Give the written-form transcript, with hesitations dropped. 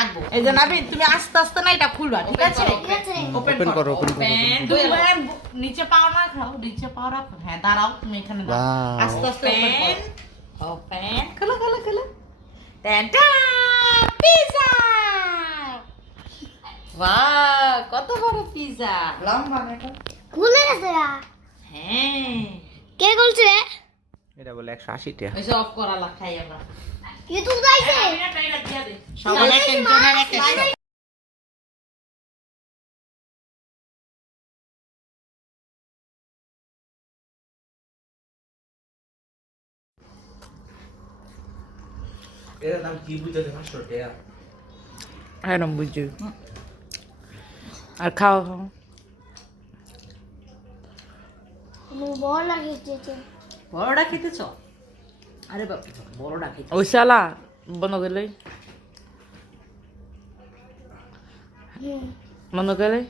আঁকবো। এই যে নাবিন তুমি আস্তে আস্তে না এটা খুলবা, ঠিক আছে? ওপেন করো ওপেন করো তুমি নিচে পাও না রাখো, নিচে পাও রাখো। হ্যাঁ দাঁড়াও, তুমি এখানে দাঁড়াও। Wow. আস্তে আস্তে ওপেন ওপেন খোলো খোলো খোলো। Tata pizza! বাহ, কত বড় পিজা! লম্বা না এটা? খুলে গেছে গা। হ্যাঁ, কে খুলছে রে? এটা বলে 180 টাকা ওই যে অফ করা লা খাই আমরা। কে তুই যাইছে? সবার এক একজনের এক একটা। এর নাম কি বুঝতে 500 টাকা একদম বুঝছি। আর খাও খাও। আমার বড় লাগিয়েছে। বড়টা খেতেছ? আরে বাবা, বড়টা খেতে। ওই শালা বন্ধ করলে, হুম। বন্ধ করলে।